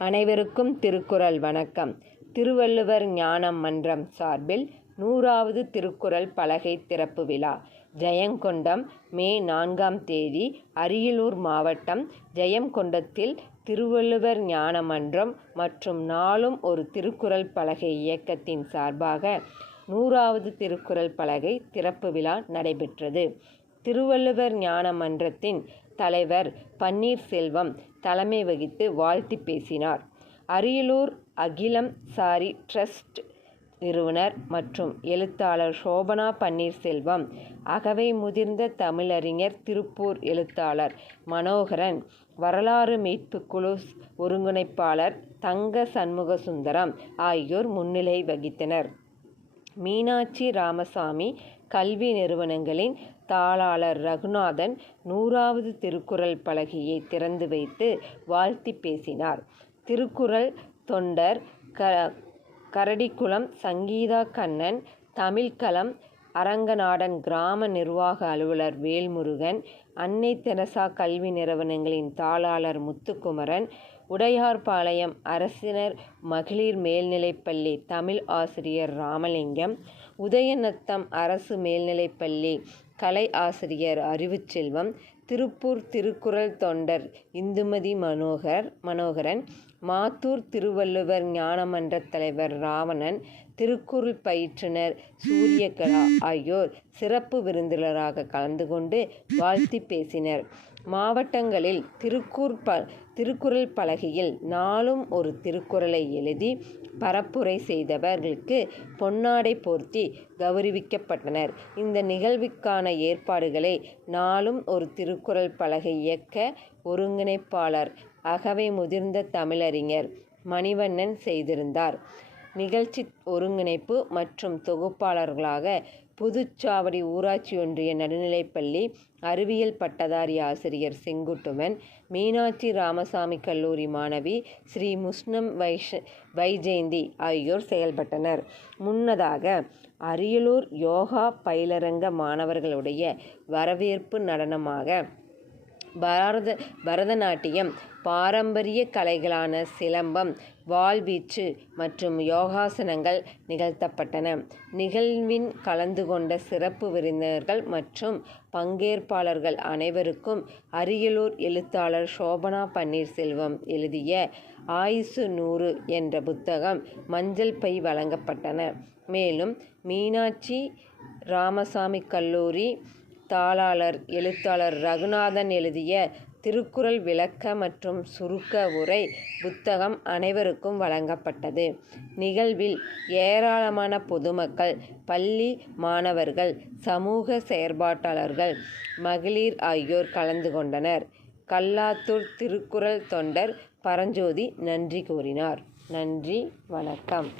அனைவருக்கும் திருக்குறள் வணக்கம். திருவள்ளுவர் ஞானம் மன்றம் சார்பில் 100வது திருக்குறள் பலகை திறப்பு விழா ஜெயங்கொண்டம் மே 4ஆம் தேதி அரியலூர் மாவட்டம் ஜெயங்கொண்டத்தில் திருவள்ளுவர் ஞான மன்றம் மற்றும் நாளும் ஒரு திருக்குறள் பலகை இயக்கத்தின் சார்பாக 100வது திருக்குறள் பலகை திறப்பு விழா நடைபெற்றது. திருவள்ளுவர் ஞான மன்றத்தின் தலைவர் பன்னீர்செல்வம் தலைமை வகித்து வாழ்த்தி பேசினார். அரியலூர் அகிலம் சாரி டிரஸ்ட் நிறுவனர் மற்றும் எழுத்தாளர் சோபனா பன்னீர்செல்வம், அகவை முதிர்ந்த தமிழறிஞர் திருப்பூர் எழுத்தாளர் மனோகரன், வரலாறு மீட்பு குழு ஒருங்கிணைப்பாளர் தங்க சண்முகசுந்தரம் ஆகியோர் முன்னிலை வகித்தனர். மீனாட்சி ராமசாமி கல்வி நிறுவனங்களின் தாளாளர் ரகுநாதன் 100வது திருக்குறள் பலகையை திறந்து வைத்து வாழ்த்தி பேசினார். திருக்குறள் தொண்டர் கரடிக்குளம் சங்கீதா கண்ணன், தமிழ்களம் அரங்கநாடன் கிராம நிர்வாக அலுவலர் வேல்முருகன், அன்னை தெரசா கல்வி நிறுவனங்களின் தாளாளர் முத்துக்குமரன், உடையார்பாளையம் அரசினர் மகளிர் மேல்நிலைப்பள்ளி தமிழ் ஆசிரியர் ராமலிங்கம், உதயநத்தம் அரசு மேல்நிலைப்பள்ளி கலை ஆசிரியர் அறிவுச்செல்வம், திருப்பூர் திருக்குறள் தொண்டர் இந்துமதி மனோகரன், மாத்தூர் திருவள்ளுவர் ஞானமன்ற தலைவர் ராவணன், திருக்குறள் பயிற்றுனர் சூரியகலா ஆகியோர் சிறப்பு விருந்தினராக கலந்து கொண்டு வாழ்த்தி பேசினர். மாவட்டங்களில் திருக்குறள் பலகையில் நாளும் ஒரு திருக்குறளை எழுதி பரப்புரை செய்தவர்களுக்கு பொன்னாடை போர்த்தி கௌரவிக்கப்பட்டனர். இந்த நிகழ்வுக்கான ஏற்பாடுகளை நாளும் ஒரு திருக்குறள் பலகை இயக்க ஒருங்கிணைப்பாளர் அகவை முதிர்ந்த தமிழறிஞர் மணிவண்ணன் செய்திருந்தார். நிகழ்ச்சி ஒருங்கிணைப்பு மற்றும் தொகுப்பாளர்களாக புதுச்சாவடி ஊராட்சி ஒன்றிய நடுநிலைப்பள்ளி அறிவியல் பட்டதாரி ஆசிரியர் செங்குட்டுவன், மீனாட்சி ராமசாமி கல்லூரி மாணவி ஸ்ரீ முஸ்னம் வைஜெயந்தி ஆகியோர் செயல்பட்டனர். முன்னதாக அரியலூர் யோகா பயிலரங்க மாணவர்களுடைய வரவேற்பு நடனமாக பரதநாட்டியம், பாரம்பரிய கலைகளான சிலம்பம், வாள்வீச்சு மற்றும் யோகாசனங்கள் நிகழ்த்தப்பட்டன. நிகழ்வின் கலந்து கொண்ட சிறப்பு விருந்தினர்கள் மற்றும் பங்கேற்பாளர்கள் அனைவருக்கும் அரியலூர் எழுத்தாளர் சோபனா பன்னீர்செல்வம் எழுதிய ஆயுசு 100 என்ற புத்தகம், மஞ்சள் பை வழங்கப்பட்டன. மேலும் மீனாட்சி ராமசாமி கல்லூரி தாளாளர் எழுத்தாளர் ரகுநாதன் எழுதிய திருக்குறள் விளக்க மற்றும் சுருக்க உரை புத்தகம் அனைவருக்கும் வழங்கப்பட்டது. நிகழ்வில் ஏராளமான பொதுமக்கள், பள்ளி மாணவர்கள், சமூக செயற்பாட்டாளர்கள், மகளிர் ஆகியோர் கலந்து கொண்டனர். கல்லாத்தூர் திருக்குறள் தொண்டர் பரஞ்சோதி நன்றி கூறினார். நன்றி, வணக்கம்.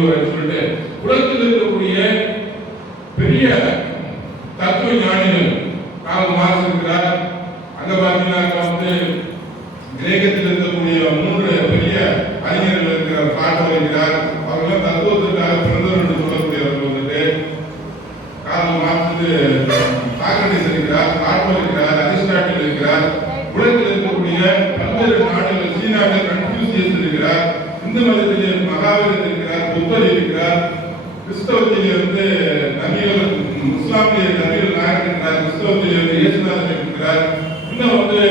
கொண்டு வரேன்னு சொல்லிட்டு உலகத்தில் இருக்கக்கூடிய பெரிய தத்துவ ஞானிகள் கார்ல் மார்க்ஸ் இருக்கிறார். அங்க பார்த்தீங்கன்னா வந்து கிரேக்கத்தில் இருக்கக்கூடிய 3 பெரிய அறிஞர்கள் இருக்கிறார். பிளாட்டோ இருக்கிறார். அவர்கள் தத்துவத்திற்காக பிறந்தவர் என்று சொல்லக்கூடியவர்கள் வந்துட்டு கார்ல் மார்க்ஸ், சாக்ரட்டிஸ் இருக்கிறார், பிளாட்டோ இருக்கிறார், அரிஸ்டாட்டில் இருக்கிறார். உலகத்தில் இருக்கக்கூடிய பல்வேறு நாடுகள், சீனாவில் கன்ஃபியூசியஸ் இருக்கிறார், இந்து மதத்திலே மகாவீரர் இருக்கிறார், புத்தர் இருக்கிறார், கிறிஸ்தவத்திலே வந்து நபிகள், இஸ்லாமிய நபிகள் நாயகர் இருக்கிறார், கிறிஸ்தவத்திலே வந்து இயேசுநாதர் இருக்கிறார். இன்னும் வந்து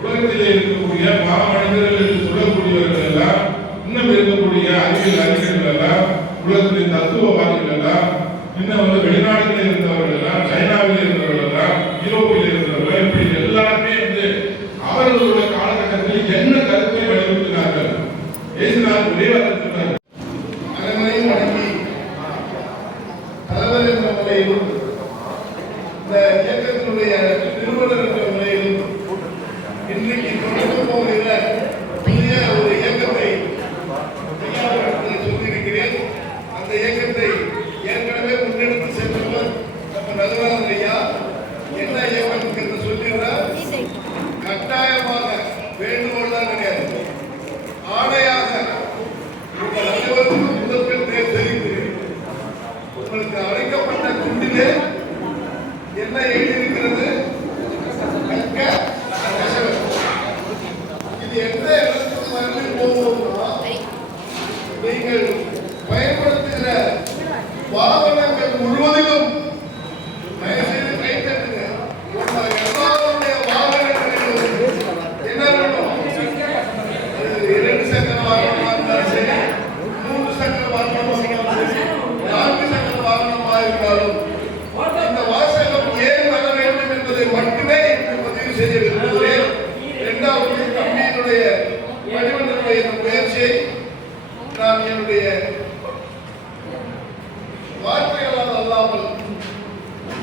உலகத்திலே இருக்கக்கூடிய மாமனிதர்கள் என்று சொல்லக்கூடியவர்கள் எல்லாம், இன்னும் இருக்கக்கூடிய அறிவியல் அறிஞர்கள் எல்லாம், உலகத்திலே தத்துவவாதிகள் எல்லாம், இன்னும் வந்து வெளிநாடுகளில் இருந்தவர்கள் எல்லாம், சைனாவில் இருந்தவர்கள் எல்லாம், யூரோப்பில் இருந்தவர்கள், இப்படி எல்லாருமே வந்து அவர்களுடைய காலகட்டத்தில் என்ன கருத்தை வலியுறுத்தினார்கள்? இயேசுநாதர் ஒரே வார்த்தை சொன்னார். அனைவரையும் வணங்கி தலைவர் என்ற முறையிலும் இந்த இயக்கத்தினுடைய நிறுவனர் என்ற முறையிலும் இன்றைக்கு தொடர்ந்து போகிற புதிய ஒரு இயக்கத்தை சொல்லியிருக்கிறேன். அந்த இயக்கத்தை ஏற்கனவே முன்னெடுத்து சென்றவர் நம்ம நகராஜன் ஐயா என்ன இயக்கம் என்று சொல்லிடுறார். கட்டாயமாக வேண்டுகோள் தான் கிடையாது, ஆணையாக உங்கள் அனைவருக்கும் முதற்கண் தெரிவிக்கிறேன். உங்களுக்கு அழைக்கப்பட்ட துண்டிலே என்ன எழுதியிருக்கிறது? இது எந்த இடத்துக்கு வந்து போகும்னா, நீங்கள் பயன்படுத்துகிற வாகனங்கள் முழுவதிலும் தயவுசெய்து கை தட்டுங்க. எல்லாருடைய வாகனங்களிலும் என்ன வேணும்? 2 சக்கர வாகனமாக இருந்தாலும் சரி, 3 சக்கர வாகனமாக இருந்தாலும் சரி, 4 சக்கர வாகனமாக இருந்தாலும் இந்த வாசகம் ஏன் வர வேண்டும் என்பதை மட்டுமே பதிவு செய்ய விரும்புகிறேன். 2வது, கம்பெனியினுடைய வடிவத்தினுடைய இந்த முயற்சியை நான் என்னுடைய வார்த்தைகளால் அல்லாமல்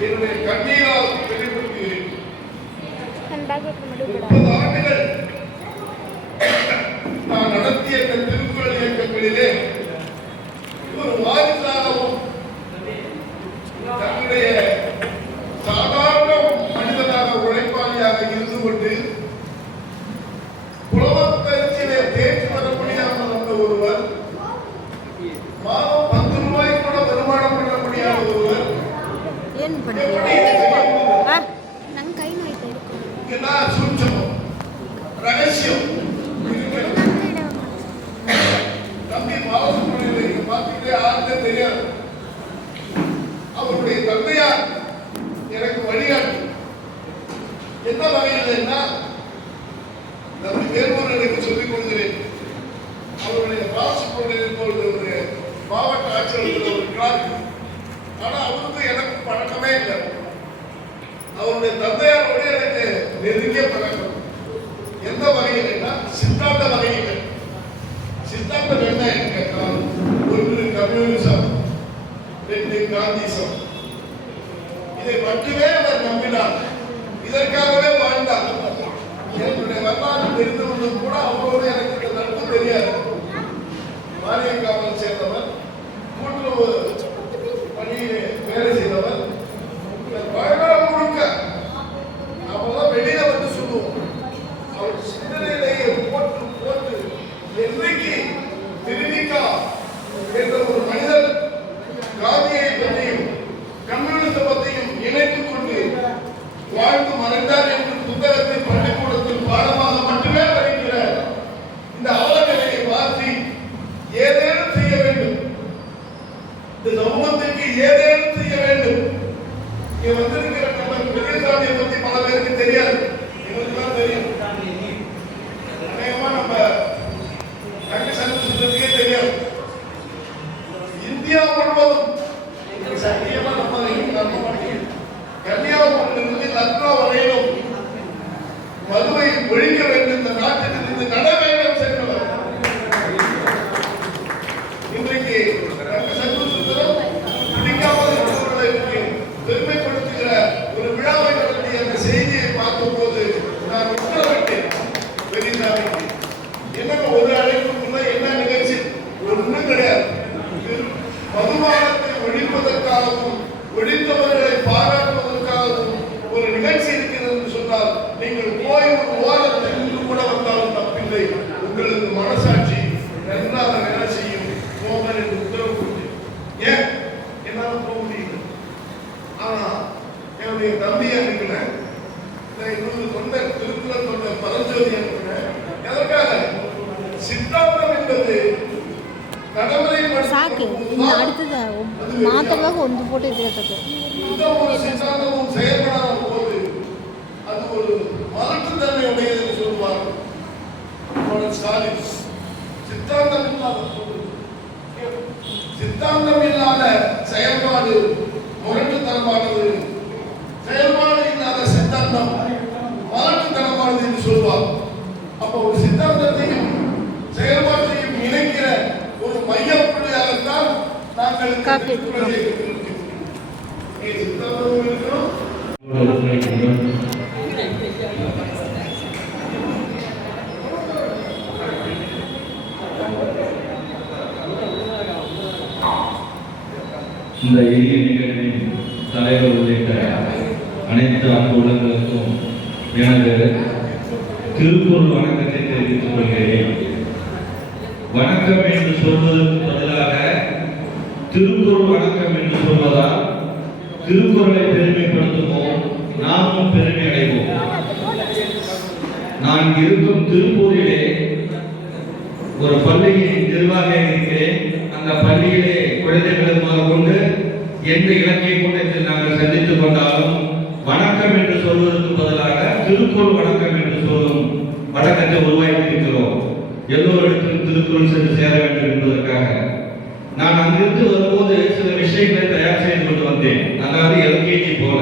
என்னுடைய கண்ணீரால் வெளிப்படுத்துகிறேன். 30 ஆண்டுகள் நான் நடத்திய இந்த திருக்குறள் இயக்கங்களிலே ஒரு வாரிசாகவும் தன்னுடைய சாதாரண மனிதனாக உழைப்பாளியாக இருந்து கொண்டு புலவத்தறிச்சிலே தேர்ச்சி பெற முடியாமல் வந்த ஒருவர், மாதம் 10 ரூபாய் கூட வருமானம் பண்ண முடியாத ஒருவர் சூட்சமம் ரகசியம் தம்பி பாலசுப்ரமணியனை பார்த்துட்டே யாருமே தெரியாது. அவருடைய தந்தையார் எனக்கு வழிகாட்டு என்ன வகையில்னா, தம்பி வேறுவர் எனக்கு சொல்லிக் கொடுக்கிறேன். அவருடைய பாலசுப்ரமணியன் ஒரு மாவட்ட ஆட்சியர் ஒரு கிளார்க். ஆனா அவருக்கு எனக்கு பழக்கமே இல்லை. அவருடைய தந்தையாரோட எனக்கு நெருங்கிய பழக்கம். எந்த வகையில்னா, சித்தாந்த வகையில். சித்தாந்தம் என்ன கேட்டால், 1 கம்யூனிசம், 2 காந்திசம். இதை மட்டுமே அவர் நம்பினார். இதற்காகவே வாழ்ந்தார். என்னுடைய வரலாறு தெரிந்தவர்களும் கூட அவரோடு எனக்கு இந்த நட்பு தெரியாது. மாரியங்காவல் சேர்ந்தவர், கூட்டுறவு பணியிலே வேலை செய்தவர். வாழ்நாள் முழுக்க அவெல்லாம் வெளியில வந்து சொல்லுவோம். அவர் சிந்தனையிலேயே போட்டு சித்தாந்தம் என்பது ಸಾಕು ಇನ್ನು அடுத்தது மாற்றமாக ಒಂದು ಫೋಟೋ ಇದ್ದಿರ್ತದೆ ஒரு சித்தாந்தமும் செயல்படாத போது அது ஒரு மலட்டுத்தன்மை உடையது என்று சொல்வார் ஸ்டாலின். சித்தாந்தம் இல்லாத செயல்பாடு முரட்டுத்தனமானது, செயல்பாடு இல்லாத சித்தாந்தம் மலட்டுத்தனமானது என்று சொல்வார். அப்போ ஒரு சித்தாந்தத்தையும் செயல்பாட்டையும் இணைக்கிற ஒரு மையப்புள்ளியாகத்தான் நாங்கள் சித்தாந்தமும் இருக்கிறோம். இந்த எளிய நிகழ்வின் தலைவர் உள்ளிட்ட அனைத்து அன்புள்ளங்களுக்கும் எனது திருக்குறள் வணக்கத்தை தெரிவித்துக் கொள்கிறேன். வணக்கம் என்று சொல்வதற்கு பதிலாக திருக்குறள் வணக்கம் என்று சொல்வதால் திருக்குறளை பெருமைப்படுத்துவோம், நாமும் பெருமை அடைவோம். நான் இருக்கும் திருப்பூரிலே ஒரு பள்ளியின் நிர்வாகியாக இருக்கிறேன். அந்த பள்ளியிலே குழந்தைகளுமாக கொண்டு எந்த இலக்கிய கூட்டத்தில் நாங்கள் சந்தித்துக் கொண்டாலும் வணக்கம் என்று சொல்வதற்கு பதிலாக திருக்குறள் வணக்கம் என்று சொல்லும் வழக்கத்தை உருவாக்கியிருக்கிறோம். எல்லோரிடத்திலும் திருக்குறள் சென்று சேர வேண்டும் என்பதற்காக நான் அங்கிருந்து வரும்போது சில விஷயங்களை தயார் செய்து கொண்டு வந்தேன். அதாவது எல்கேஜி போல.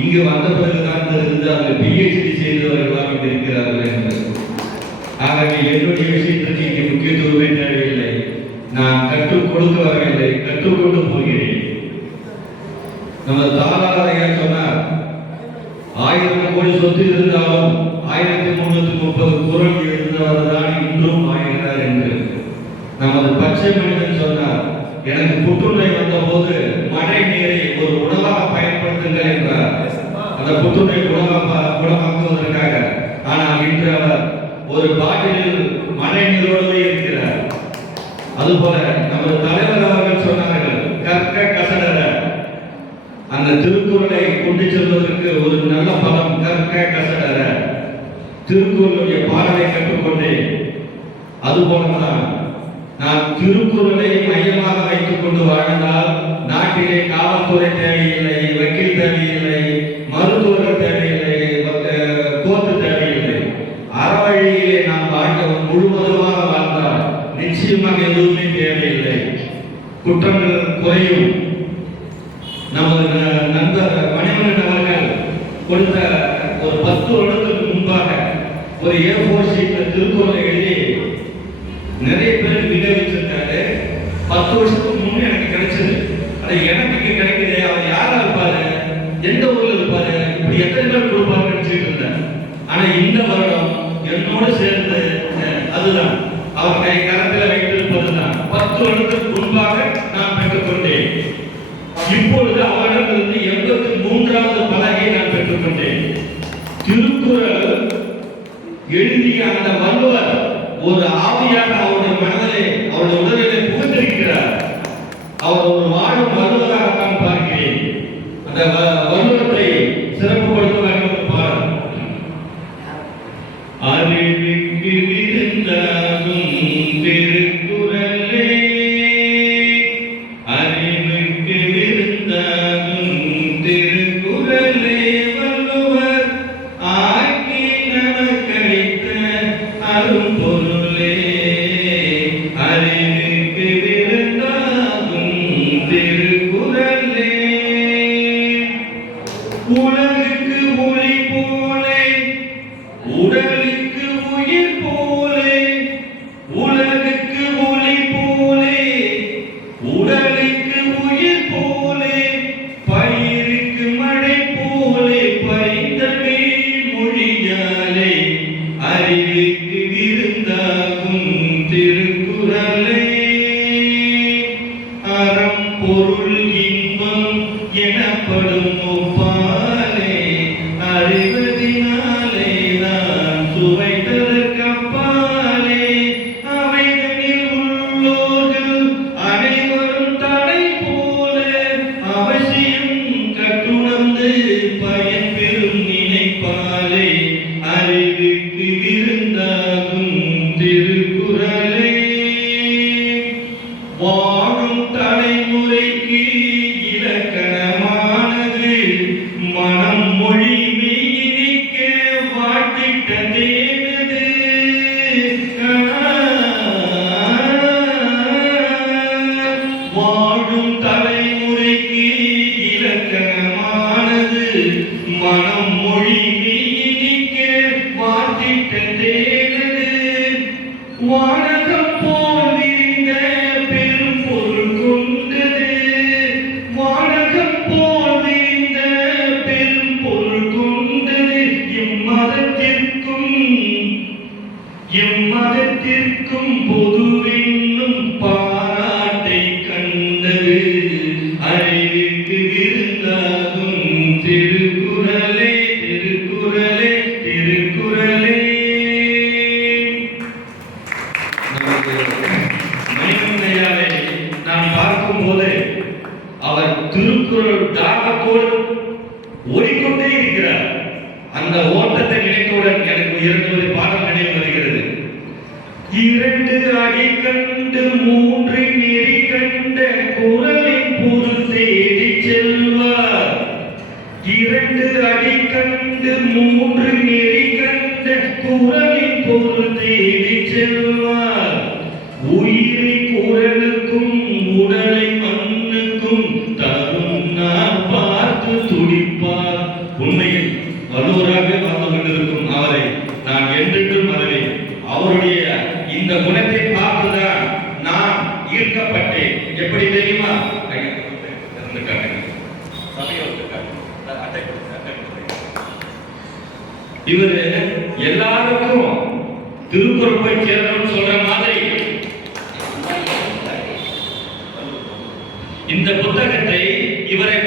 இங்கு வந்த பிறகுதான் இருந்து அதில் பிஹெச்டி செய்தவர்களாக இங்கு இருக்கிறார்கள் என்பது. ஆகவே என்னுடைய விஷயத்திற்கு இங்கே முக்கியத்துவமே தேவையில்லை. நான் கற்றுக் கொடுக்க வரவில்லை, கற்றுக்கொண்டு போகிறேன். நமது தாராளரையா சொன்னார், 1000 கோடி சொத்து இருந்தாலும் 1330 குறள் இருந்தவர்தான் இன்றும் ஆகிறார் என்று. நமது பச்சை மனிதன் சொன்னார், எனக்கு புற்றுநோய் வந்த போது மழை நீரை ஒரு உணவாக பயன்படுத்துங்கள் என்றார். அந்த புற்றுநோய் குணமாக்குவதற்காக. ஆனால் இன்று அவர் ஒரு பாட்டிலில் மழை நீரோடு இருக்கிறார். அதுபோல நமது தலைவர் அவர்கள் சொன்னார்கள், கற்க கசடர. அந்த திருக்குறளை கொண்டு செல்வதற்கு ஒரு நல்ல பலம் கற்க கசடர. திருக்குறளுடைய பாடலை கற்றுக்கொண்டேன். அதுபோலதான் நான் திருக்குறளை மையமாக வைத்துக் கொண்டு வாழ்ந்தால் நாட்டிலே காவல்துறை தேவையில்லை, வக்கீல் தேவையில்லை, மருத்துவர்கள் தேவையில்லை, கோர்ட்டு தேவையில்லை. அறவழியிலே நாம் வாழ்ந்தவர் முழுவதுமாக வாழ்ந்தால் நிச்சயமாக எதுவுமே தேவையில்லை. குற்றங்கள் குறையும். நமது நண்பர் மணிவண்ணன் அவர்கள் கொடுத்த ஒரு 10 வருடத்துக்கு முன்பாக ஒரு A4 ஷீட்ல திருக்குறளை எழுதி நிறைய பேருக்கு விநியோகிச்சிருக்காரு. 10 வருஷத்துக்கு முன்னே எனக்கு கிடைச்சது. அது எனக்கு இங்க கிடைக்குது. அவர் யாரா இருப்பாரு, எந்த ஊர்ல இருப்பாரு, இப்படி எத்தனை பேர் கொடுப்பாருன்னு நினைச்சிட்டு இருந்தேன். ஆனா இந்த வருடம் என்னோடு சேர்ந்து அதுதான் அவர் கை கரத்தில் வைத்திருப்பதுதான் 10 வருடத்துக்கு முன்பாக நான் பெற்றுக்கொண்டேன். இப்பொழுது அவரிடமிருந்து 83வது பலகை நான் பெற்றுக்கொண்டேன். திருக்குறள் எழுதிய அந்த வள்ளுவர் ஒரு ஆவியாக அவருடைய மனதிலே, அவருடைய உடலிலே புகுந்திருக்கிறார். அவர் ஒரு வாழும் வள்ளுவராகத்தான் பார்க்கிறேன். அந்த வள்ளுவத்தை சிறப்புப்படுத்த வேண்டும் பாடல். அறிவுக்கு விருந்தாகும் திருக்குறளே, அறிவுக்கு விருந்தாகும் திருக்குறளே, வள்ளுவர் ஆக்கி நமக்களித்த அரும்பொருளே, அறிவுக்கு விருந்தாகும் திருக்குறளே. உலகுக்கு ஒளி போலே, உடலுக்கு உயிர் போலே, உலகுக்கு ஒளி போலே, உடலுக்கு உயிர் போலே, பயிருக்கு மழை போலே, பைந்தமிழ் மொழியாலே, அறிவுக்கு விருந்தாகும் திருக்குறளே. அறம் பொருள் இன்பம் எனப்படும் ஒப்பாலே, அறிவதினாலே நான் சுவைத்ததற்கப்பாலே, அவைகளில் உள்ளோர்கள் அனைவரும் தடை போல, அவசியம் கற்றுணர்ந்து பயன் பெறும் நினைப்பாலே, அறிவுக்கு விருந்தாகும் திருக்குறளே. மனம் மொழி மெய்யினிக்க வாத்திட்ட தேனது வானகம் போல் விரிந்த பெரும் பொருள் கொண்டது வானகம் போல் விரிந்த பெரும் பொருள் கொண்டது எம்மதத்திற்கும் பொதுவென்னும் பாராட்டை கண்டது அறிவிற்கு விருந்தாகும் திருக்குறளே திருக்குறளே திருக்குறளே. நமக்கு மணிமண்ணையாவை நாம் பார்க்கும்போது அவர் திருக்குறள் தாகத்தோடு ஓடிக்கொண்டே இருக்கிறார். அந்த ஓட்டத்தை நினைத்தவுடன் எனக்கு 2 பாடல் நினைவு வருகிறது. 2 அடி கண்டு 3 நெறி கண்ட குறளின் பொருள் தேடி செல்வார். 2 அடி கண்டு 3 நெறி கண்ட குறளின் பொருள் தேடி செல்வார். உயிரை குறளுக்கும் உடலை மண்ணுக்கும் தரும் நான் பார்த்து துடிப்பார். உண்மையில் வல்லூராக வாழ்ந்து கொண்டிருக்கும் அவரை நான் என்றென்றும் மறவேன். அவருடைய இந்த குணத்தை பார்த்துதான் நான் ஈர்க்கப்பட்டேன். எப்படி தெரியுமா? இவர் எல்லாருக்கும் திருக்குறள் போய் சேரணும்னு சொல்ற மாதிரி இந்த புத்தகத்தை இவரை